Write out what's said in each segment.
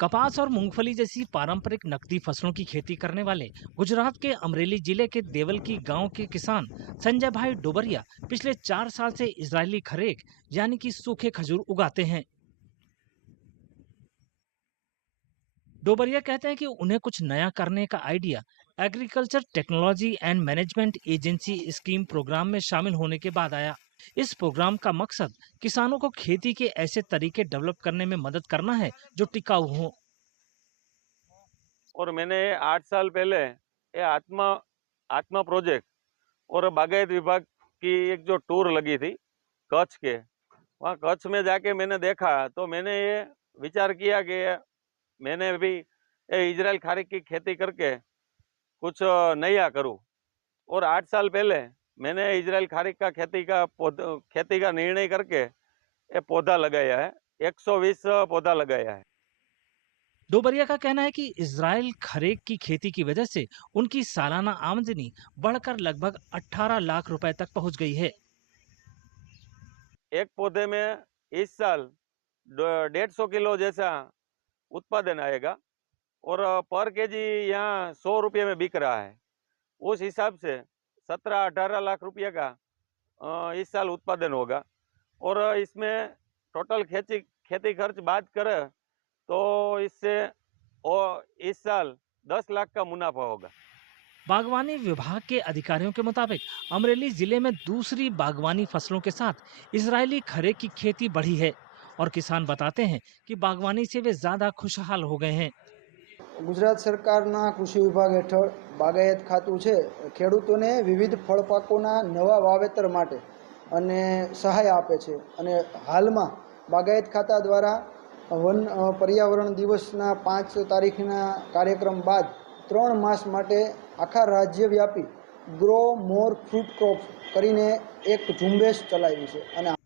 कपास और मूंगफली जैसी पारंपरिक नकदी फसलों की खेती करने वाले गुजरात के अमरेली जिले के देवलकी गांव के किसान संजय भाई डोबरिया पिछले 4 साल से इजरायली खरेक यानी कि सूखे खजूर उगाते हैं। डोबरिया कहते हैं कि उन्हें कुछ नया करने का idea agriculture technology and management agency scheme programme में शामिल होने के बाद आया। इस प्रोग्राम का मकसद किसानों को खेती के ऐसे तरीके डेवलप करने में मदद करना है जो टिकाऊ हों। और मैंने 8 साल पहले ये आत्मा आत्मा प्रोजेक्ट और बागायत विभाग की एक जो टूर लगी थी कच्छ के, वहाँ कच्छ में जाके मैंने देखा तो मैंने ये विचार किया कि मैंने भी ये इजराइल खारिक की खेती करके कुछ नया करूँ। और 8 साल पहले मैंने इजराइल खारिक का खेती का निर्णय करके ये पौधा लगाया है, 120 पौधा लगाया है। डोबरिया का कहना है कि इजराइल खरेक की खेती की वजह से उनकी सालाना आमदनी बढ़कर लगभग 18 लाख रुपए तक पहुंच गई है। एक पौधे में इस साल 150 किलो जैसा उत्पादन आएगा और पर केजी यहाँ 100 रुपये में बिक रहा है। उस हिसाब से 17-18 लाख रुपये का इस साल उत्पादन होगा। और इसमें टोटल खेती खर्च बात करें तो इससे इस साल 10 लाख का मुनाफा होगा। बागवानी विभाग के अधिकारियों के मुताबिक अमरेली जिले में दूसरी बागवानी फसलों के साथ इजरायली खरेक की खेती बढ़ी है और किसान बताते हैं कि बागवानी से वे ज्यादा खुशहाल हो गए हैं। ગુજરાત સરકારના કૃષિ વિભાગ હેઠળ બાગાયત ખાતું છે ખેડૂતોને વિવિધ ફળ પાકોના નવા વાવેતર માટે અને સહાય આપે છે અને હાલમાં બાગાયત ખાતા દ્વારા વન પર્યાવરણ દિવસના 5 તારીખના કાર્યક્રમ બાદ 3 માસ માટે આખા રાજ્યવ્યાપી ગ્રો મોર ફ્રૂટ ક્રોપ કરીને એક ઝુંબેશ ચલાવી છે અને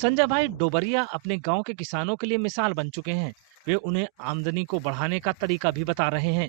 संजय भाई डोबरिया अपने गांव के किसानों के लिए मिसाल बन चुके हैं। वे उन्हें आमदनी को बढ़ाने का तरीका भी बता रहे हैं।